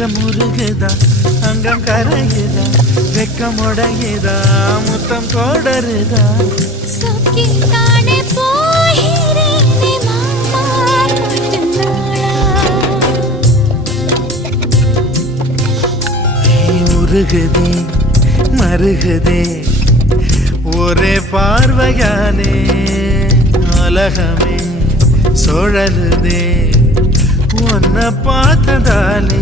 அங்கம் முருகுதா அங்கம் கரையுதா வெக்கம் உடையுதா முத்தம் கோடருதா சொக்கித்தானே போகிறேனே மாமா கொஞ்ச நாளா உருகுதே மருகுதே ஒரே பார்வையாலே உலகமே சுழலுதே உன்னை பார்த்ததாலே